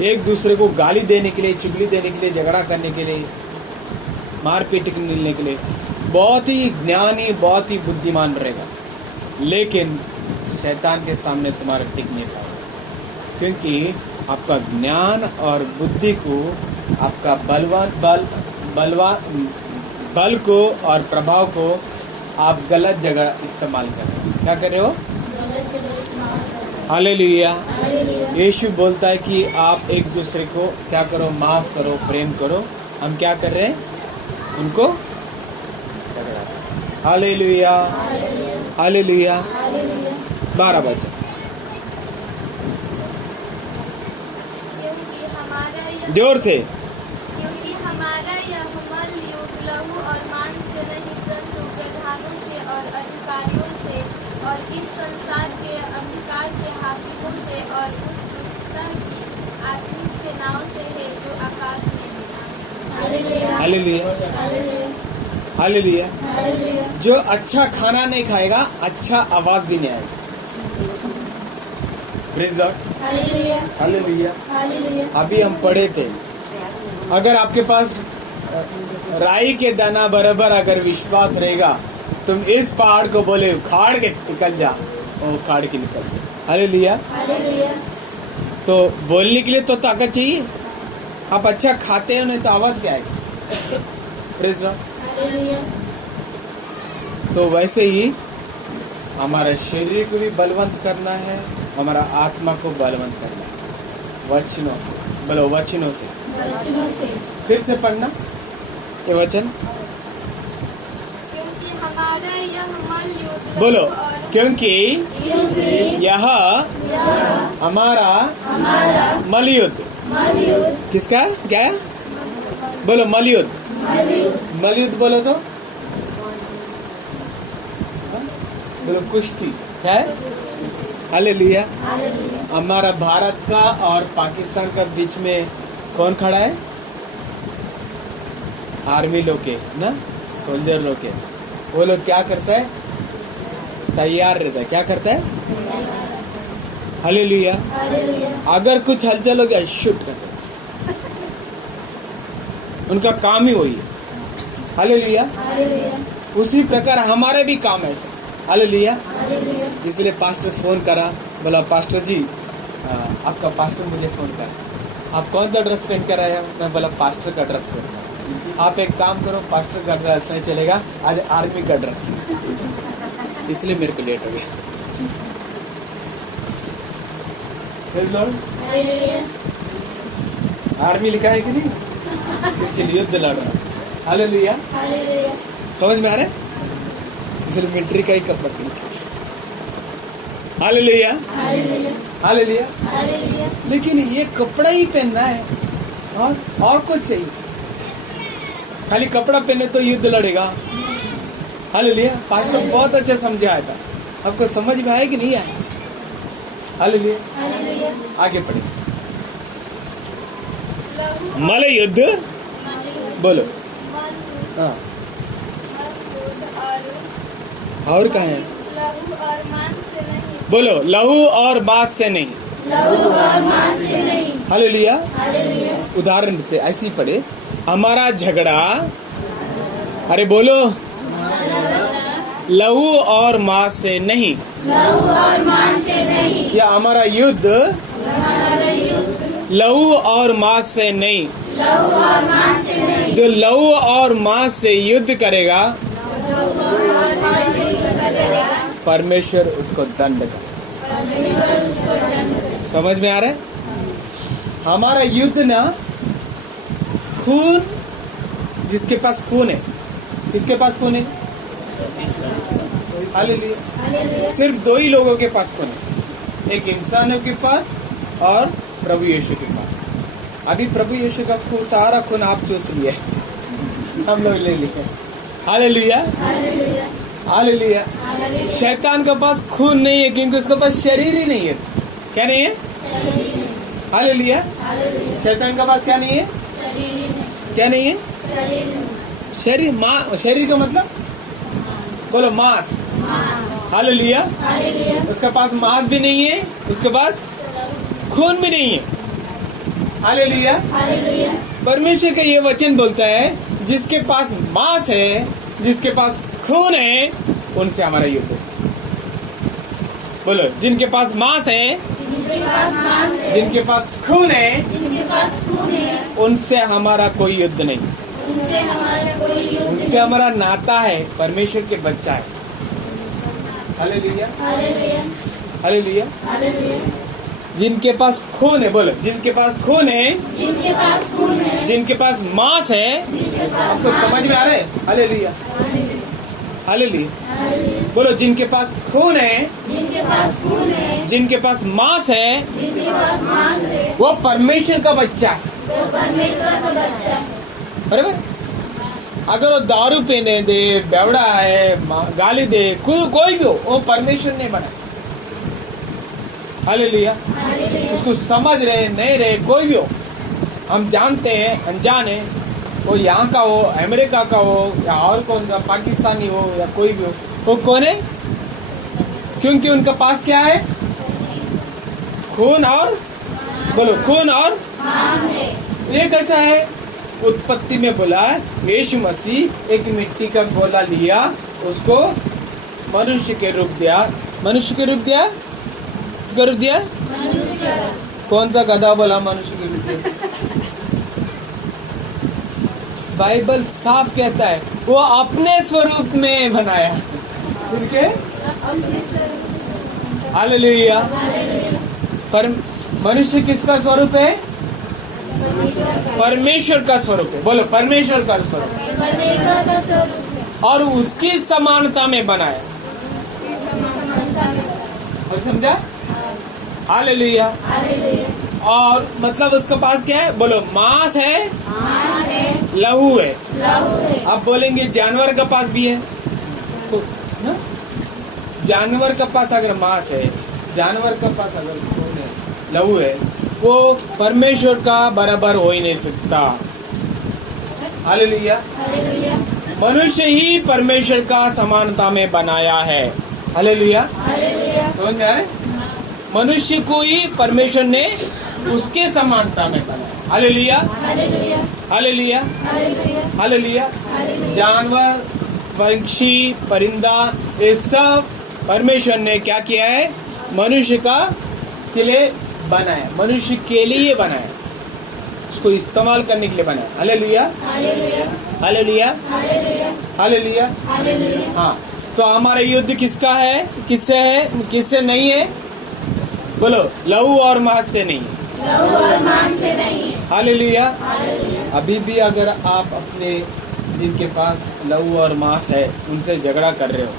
एक दूसरे को गाली देने के लिए, चुगली देने के लिए, झगड़ा करने के लिए, मारपीट करने के लिए बहुत ही ज्ञानी, बहुत ही बुद्धिमान रहेगा, लेकिन शैतान के सामने तुम्हारा टिक नहीं पाएगा, क्योंकि आपका ज्ञान और बुद्धि को, आपका बल को और प्रभाव को आप गलत जगह इस्तेमाल कर रहे हो। क्या कर रहे हो? हालेलुया। यीशु बोलता है कि आप एक दूसरे को क्या करो? माफ़ करो, प्रेम करो। हम क्या कर रहे हैं? उनको हालेलुया, हालेलुया। 12 वचन जोर से। क्योंकि हमारा यह मल युद्ध लहू और मांस से नहीं, परंतु प्रधानों से और अधिकारियों से और इस संसार के अंधकार के हाकिमों से और उस दुष्टता की आत्मिक सेनाओं से है जो आकाश में है। Hallelujah, hallelujah. जो अच्छा खाना नहीं खाएगा, अच्छा आवाज भी नहीं आएगा। Praise Lord, hallelujah. अभी हम पढ़े थे, अगर आपके पास राई के दाना बराबर अगर विश्वास रहेगा, तुम इस पहाड़ को बोले उखाड़ के निकल जा, वो उखाड़ के निकल जा। हालेलुया। तो बोलने के लिए तो ताकत चाहिए। आप अच्छा खाते हो नहीं तो आवाज क्या आएगी? Praise Lord. तो वैसे ही हमारे शरीर को भी बलवंत करना है, हमारा आत्मा को बलवंत करना है वचनों से। बोलो वचनों से। फिर से पढ़ना ये वचन। क्योंकि हमारा यह मल युद्ध बोलो, और क्योंकि यह हमारा मलयुद्ध। किसका? क्या है? बोलो मलयुद्ध। मलयुद्ध बोलो तो बोलो कुश्ती। क्या है? हालेलुया। हमारा भारत का और पाकिस्तान का बीच में कौन खड़ा है? आर्मी लोग के ना, सोल्जर लोग के। वो लोग क्या करता है? तैयार रहता है। क्या करता है? हालेलुया। अगर कुछ हलचल हो गया, शूट करता है। उनका काम ही वही है। हालेलुया। उसी प्रकार हमारे भी काम है ऐसा। हालेलुया। इसलिए पास्टर फोन करा, बोला पास्टर जी, आपका पास्टर मुझे फोन करा, आप कौन सा ड्रेस पहन कर आए हो? मैं बोला पास्टर का ड्रेस पहन कर। आप एक काम करो, पास्टर का ड्रेस नहीं चलेगा, आज आर्मी का ड्रेस, इसलिए मेरे को लेट हो गया। आर्मी लिखा है कि नहीं? क्योंकि युद्ध लड़ रहा। हालेलुया। समझ में आ रहा है? फिर मिलिट्री का ही कपड़ा पहन के। Hallelujah, hallelujah. लेकिन ये कपड़ा ही पहनना है और कुछ चाहिए? खाली कपड़ा पहने तो युद्ध लड़ेगा? हालेलुया। पास्टर बहुत अच्छा समझाया था, आपको समझ में आया कि नहीं आया? हालेलुया। आगे पढ़ेंगे। मल युद्ध बोलो। हाँ, और कहाँ है? लहू और मांस से नहीं। बोलो लहू और मांस से नहीं। हालेलुया। उदाहरण से ऐसे ही पढ़े, हमारा झगड़ा, अरे बोलो, लहू और मांस से नहीं। या हमारा युद्ध लहू और मांस से नहीं। जो लहू और मांस से युद्ध करेगा, परमेश्वर उसको दंड का। समझ में आ रहा है? हमारा युद्ध ना, खून, जिसके पास खून है, किसके पास खून है? हालेलुया। सिर्फ दो ही लोगों के पास खून है, एक इंसानों के पास और प्रभु यीशु के पास। अभी प्रभु यीशु का खून, सारा खून आप चूस लिए, हम लोग ले लिए। Hallelujah, hallelujah. शैतान के पास खून नहीं है, क्योंकि उसके पास शरीर ही नहीं है। क्या नहीं है? हालेलुया। शैतान के पास क्या नहीं है? क्या नहीं है? शरीर। शरीर का मतलब बोलो मांस। हालेलुया। उसके पास मांस भी नहीं है, उसके पास खून भी नहीं है। हालेलुया। परमेश्वर का ये वचन बोलता है जिसके पास मांस है, जिसके पास खून है, उनसे हमारा युद्ध है। बोलो, जिनके पास मांस है, जिनके पास खून है, उनसे हमारा कोई युद्ध नहीं। उनसे हमारा नाता है, परमेश्वर के बच्चा है। Hallelujah, hallelujah. जिनके पास खून है, बोलो, जिनके पास खून है, जिनके पास मांस है, आपको समझ में आ रहा है? Hallelujah, hallelujah. बोलो, जिनके पास खून है, जिनके पास मांस है, वो परमेश्वर का बच्चा है। बराबर। अगर वो दारू पीने दे, बेवड़ा है, गाली दे, कोई भी हो, वो परमेश्वर नहीं बना। हालेलुया। उसको समझ रहे नहीं रहे, कोई भी हो, हम जानते हैं, अनजाने, वो यहाँ का हो, अमेरिका का हो, या और कौन सा, पाकिस्तानी हो या कोई भी हो, वो कौन है? क्योंकि उनका पास क्या है? खून और, बोलो, खून और ये कैसा है? उत्पत्ति में बोला यीशु मसीह एक मिट्टी का गोला लिया, उसको मनुष्य के रूप दिया। मनुष्य के रूप दिया, किसका रूप दिया? कौन सा गधा बोला मनुष्य के रूप दिया? बाइबल साफ कहता है वो अपने स्वरूप में बनाया। उनके हालेलुया। पर मनुष्य किसका स्वरूप है? परमेश्वर का स्वरूप है। बोलो, परमेश्वर का स्वरूप। और उसकी समानता में बनाया। और समझा? हालेलुया। और मतलब उसके पास क्या है? बोलो, मांस है, लहू है। अब बोलेंगे जानवर का पास भी है। जानवर का पास अगर मांस है, जानवर का पास अगर खून है, लहू है, वो परमेश्वर का बराबर हो ही नहीं सकता। हालेलुया। मनुष्य ही परमेश्वर का समानता में बनाया है। हालेलुया। समझ में आ रहा है? मनुष्य को ही परमेश्वर ने उसके समानता में बनाया। Hallelujah, hallelujah, hallelujah. जानवर, पक्षी, परिंदा, ये सब परमेश्वर ने क्या किया है? मनुष्य का के लिए बनाया, मनुष्य के लिए बनाया, उसको इस्तेमाल करने के लिए बनाया। Hallelujah, hallelujah, hallelujah. हाँ, तो हमारा युद्ध किसका है? किससे है? किससे नहीं है? बोलो, लहू और मांस से नहीं। हालेलुया। अभी भी अगर आप अपने जिनके पास लहू और मांस है उनसे झगड़ा कर रहे हो,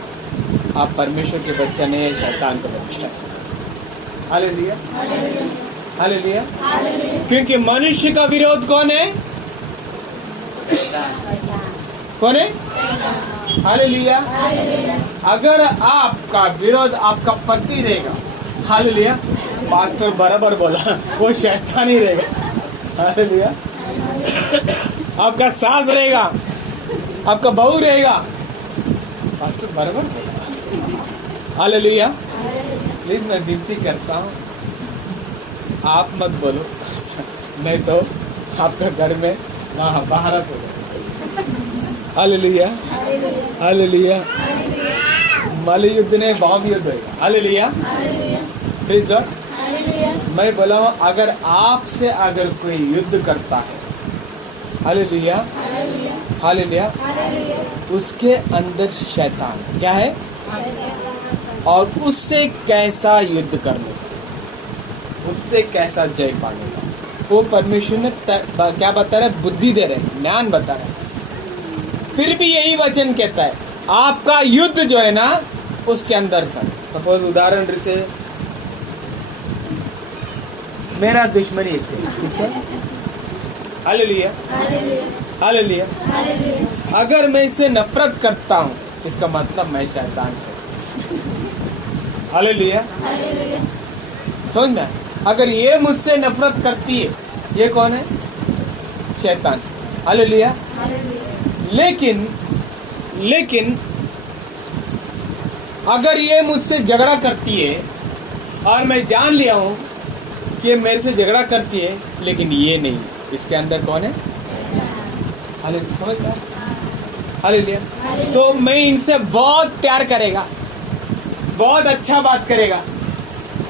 आप परमेश्वर के बच्चा नहीं है, शैतान का बच्चा है। Hallelujah, hallelujah. क्योंकि मनुष्य का विरोध कौन है? कौन है? हालेलुया। अगर आपका विरोध आपका पति रहेगा, हालेलुया, पास्टर बराबर बोला, वो शैतान ही रहेगा। हालेलुया। आपका सास रहेगा, आपका बहू रहेगा, पास्टर बराबर बोला। हालेलुया। प्लीज मैं विनती करता हूँ, आप मत बोलो, नहीं तो आपका घर में महाभारत हो जाए। Hallelujah, hallelujah. मल युद्ध ने बॉम्ब युद्ध होगा। हालेलुया। प्लीज मैं बोला हूँ, अगर आपसे अगर कोई युद्ध करता है, हालेलुया, हालेलुया, उसके अंदर शैतान क्या है? और उससे कैसा युद्ध करने का, उससे कैसा जय पाने का, वो परमेश्वर ने क्या बता रहा है? बुद्धि दे रहे, ज्ञान बता रहा है। फिर भी यही वचन कहता है आपका युद्ध जो है ना, उसके अंदर सपोज उदाहरण से मेरा दुश्मनी इससे, हालेलुया, हालेलुया। अगर मैं इससे नफरत करता हूँ, इसका मतलब मैं शैतान से। हालेलुया, समझ में? अगर ये मुझसे नफरत करती है, ये कौन है? शैतान से। हालेलुया। लेकिन अगर ये मुझसे झगड़ा करती है और मैं जान लिया हूँ कि ये मेरे से झगड़ा करती है, लेकिन ये नहीं, इसके अंदर कौन है? हालेलुया, समझ में? हालेलुया। तो मैं इनसे बहुत प्यार करेगा, बहुत अच्छा बात करेगा,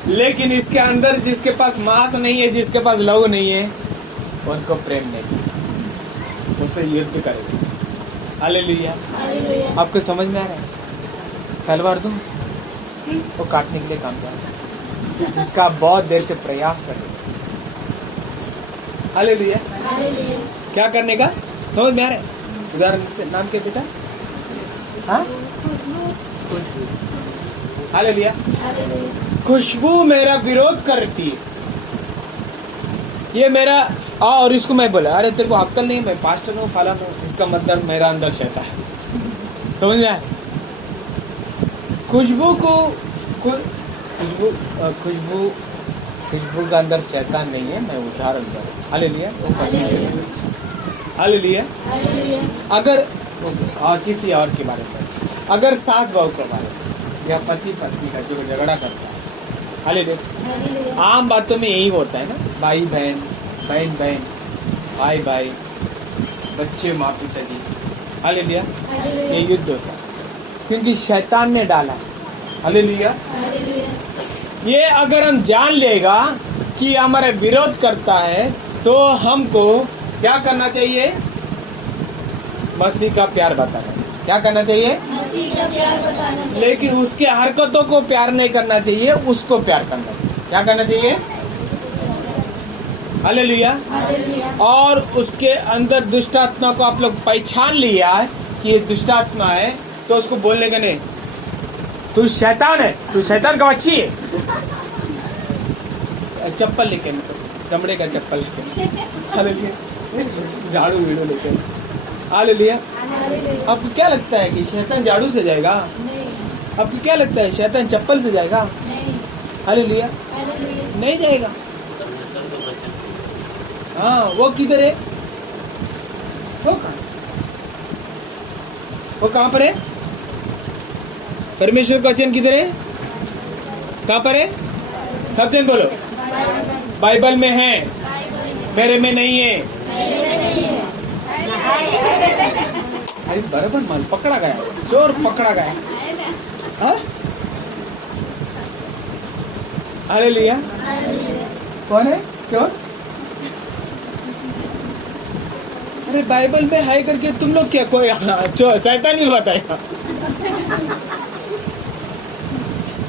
लेकिन इसके अंदर जिसके पास मांस नहीं है, जिसके पास लहू नहीं है, उनको प्रेम नहीं, उससे युद्ध करेगा। हालेलुया। आपको समझ में आ रहा है? तलवार दूं वो काटने के लिए काम कर रहा है, जिसका आप बहुत देर से प्रयास कर रहे हैं। हालेलुया। क्या करने का समझ में आ रहा है? उदाहरण से नाम के बेटा, हाँ, हालेलुया। खुशबू मेरा विरोध करती है, ये मेरा और इसको मैं बोला, अरे तेरे को अक्ल नहीं, मैं पास्टर हूँ, फाला हूँ, इसका मतलब मेरा अंदर शैतान है। समझ में आया? खुशबू को खुशबू का अंदर शैतान नहीं है, मैं उदाहरण कर रहा हूँ। हालेलुया। हालेलुया। अगर किसी और के बारे में, अगर सास बहू के बारे में, या पति पत्नी का जो झगड़ा करता है, हालेलुया, आम बातों में यही होता है ना, भाई बहन, बहन बहन, भाई भाई, बच्चे माँ पिताजी, हालेलुया, ये युद्ध होता है, क्योंकि शैतान ने डाला। हालेलुया। ये अगर हम जान लेगा कि हमारे विरोध करता है, तो हमको क्या करना चाहिए? मसीह का प्यार बताना। क्या करना चाहिए? मसीह का प्यार बताना चाहिए। लेकिन उसके हरकतों को प्यार नहीं करना चाहिए, उसको प्यार करना चाहिए। क्या करना चाहिए? हालेलुया। और उसके अंदर दुष्ट आत्मा को आप लोग पहचान लिया है कि ये दुष्ट आत्मा है, तो उसको बोलने का नहीं, तू शैतान है, तू शैतान का बच्ची है। चप्पल लेके ना, चमड़े का चप्पल लेके, हालेलुया, झाड़ू वीड़ू लेके। हालेलुया। आपको क्या लगता है कि शैतान झाड़ू से जाएगा? आपको क्या लगता है शैतान चप्पल से जाएगा? हालेलुया, नहीं जाएगा। हाँ, वो किधर है? वो कहाँ पर है? परमेश्वर का वचन किधर है? कहाँ पर है? सब जन बोलो। बाइबल में है, मेरे में नहीं है। अरे बराबर माल पकड़ा गया, चोर पकड़ा गया। हाँ, हालेलुया। कौन है चोर? अरे बाइबल में है करके तुम लोग क्या कोई चोर शैतान भी बताएगा?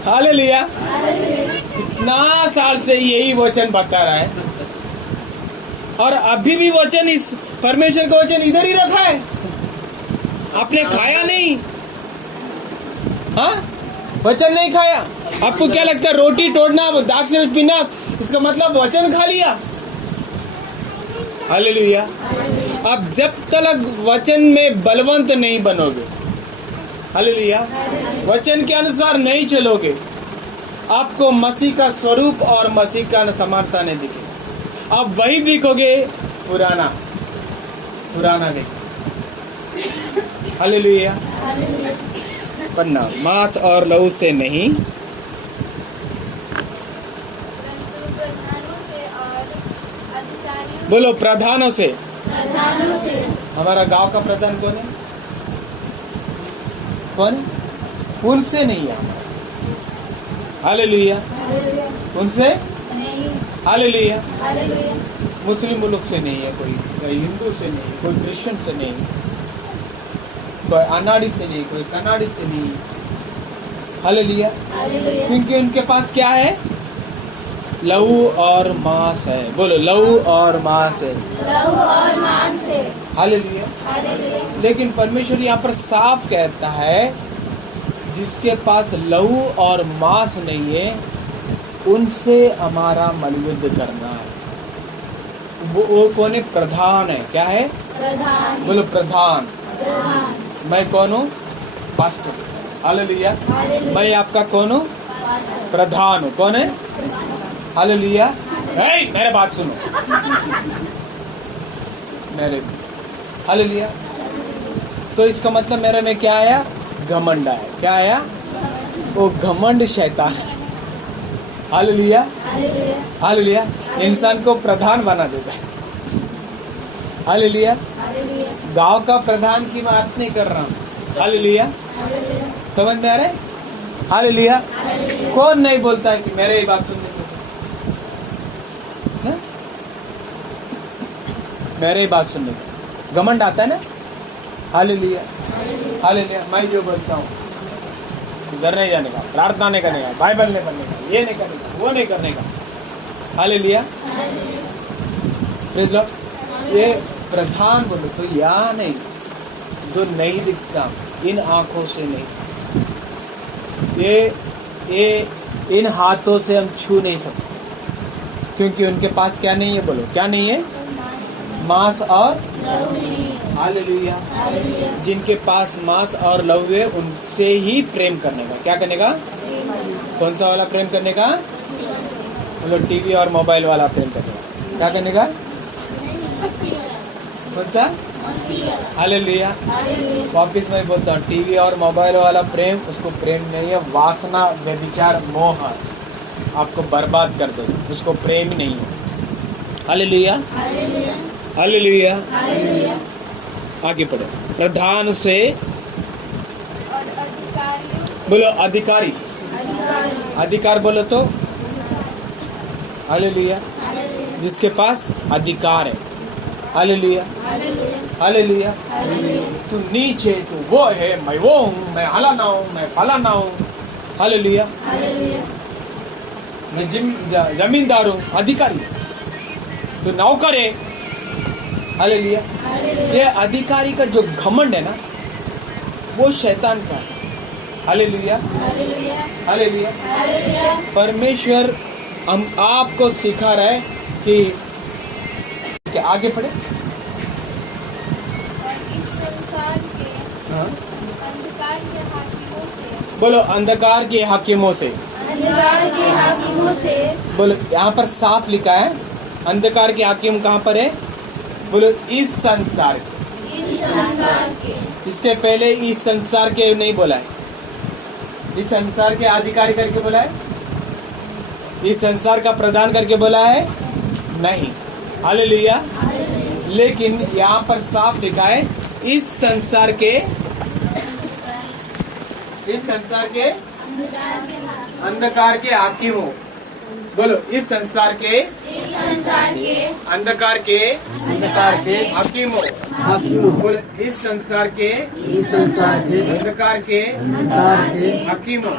हालेलुया। इतना साल से यही वचन बता रहा है, और अभी भी वचन, इस परमेश्वर का वचन इधर ही रखा है, आपने खाया नहीं। हाँ, वचन नहीं खाया। आपको क्या लगता है रोटी तोड़ना, दाक्षिण पीना, इसका मतलब वचन खा लिया? हालेलुया। अब जब तक वचन में बलवंत नहीं बनोगे, हालेलुया, वचन के अनुसार नहीं चलोगे, आपको मसीह का स्वरूप और मसीह का समानता नहीं दिखेगा। आप वही दिखोगे पुराना देखो। हालेलुया। पन्ना मांस और लहू से नहीं, परंतु प्रधानों से और अधिकारियों बोलो प्रधानों से। से। हमारा गांव का प्रधान कौन है? कौन है? उनसे नहीं है हमारा। हालेलुया। उनसे, हालेलुया। मुस्लिम मुल्क से नहीं है, कोई हिंदू से नहीं, कोई क्रिश्चियन से नहीं, कोई अनाड़ी से नहीं, कोई कनाड़ी से नहीं। हालेलुया। क्योंकि उनके पास क्या है? लहू और मांस है। बोलो, लहू और मांस है। लहू और मांस है। हालेलुया। लेकिन परमेश्वर यहाँ पर साफ कहता है, जिसके पास लहू और मांस नहीं है, उनसे हमारा मलयुद्ध करना है। वो कौन है? प्रधान है। क्या है? प्रधान। बोलो प्रधान। मैं कौन हूँ? पास्टर। हालेलुया। मैं आपका कौन हूँ? प्रधान हूँ। कौन है? हालेलुया। मेरे बात सुनो, मेरे, हालेलुया। तो इसका मतलब मेरे में क्या आया? घमंड आया। क्या आया? वो घमंड शैतान है। Hallelujah, hallelujah. इंसान को प्रधान बना देता है। हालेलुया। गांव का प्रधान की बात नहीं कर रहा हूँ। हालेलुया, समझ में आ रहा है? हालेलुया। कौन नहीं बोलता है कि मेरे ये बात सुनने को, मेरे ही बात सुनने को घमंड आता है ना। Hallelujah, hallelujah. मैं जो बोलता हूँ, घर नहीं जाने का, प्रार्थना नहीं करने का, बाइबल नहीं पढ़ने का, ये नहीं करने का, वो नहीं करने का। Hallelujah, praise Lord. ये प्रधान बोलो तो या नहीं, जो नहीं दिखता इन आंखों से नहीं, ये इन हाथों से हम छू नहीं सकते, क्योंकि उनके पास क्या नहीं है? बोलो, क्या नहीं है? मांस और हालेलुया। जिनके पास मांस और लहू है, उनसे ही प्रेम करने का। क्या करने का? कौन सा वाला प्रेम करने का? बोलो, टीवी और मोबाइल वाला प्रेम करने का। क्या करने का? कौन सा? हालेलुया। वापिस मैं बोलता हूँ, टीवी और मोबाइल वाला प्रेम उसको प्रेम नहीं है, वासना, व्यभिचार, मोह आपको बर्बाद कर देगा, उसको प्रेम ही नहीं है। Hallelujah, hallelujah. आगे पढ़ो। प्रधान से और अधिकारियों से। बोलो, अधिकारी। अधिकार बोलो तो हालेलुया, जिसके पास अधिकार है। Hallelujah, hallelujah. तू नीचे, तू वो है, मैं वो हूँ, मैं हलाना हूँ, मैं फलाना हूँ। हालेलुया। मैं जमींदार हूँ, अधिकारी। तू नौकर है। हालेलुया। ये अधिकारी का जो घमंड है ना, वो शैतान का है। Hallelujah, hallelujah. परमेश्वर हम आपको सिखा रहा है कि आगे पढ़े। और इस संसार के अंधकार के हाकिमों से। बोलो, अंधकार के हाकिमों से। अंधकार के हाकिमों से। बोलो, यहाँ पर साफ लिखा है, अंधकार के हाकिम कहाँ पर है? बोलो, इस संसार के। इस संसार के। इसके पहले इस संसार के नहीं बोला है, इस संसार के अधिकारी करके बोला है, इस संसार का प्रदान करके बोला है नहीं। हालेलुया। लेकिन यहाँ पर साफ लिखा है, इस संसार के, इस संसार के अंधकार के हाकिमों। बोलो, इस संसार के अंधकार के हाकिमों। बोलो, इस संसार के अंधकार के हाकिमों।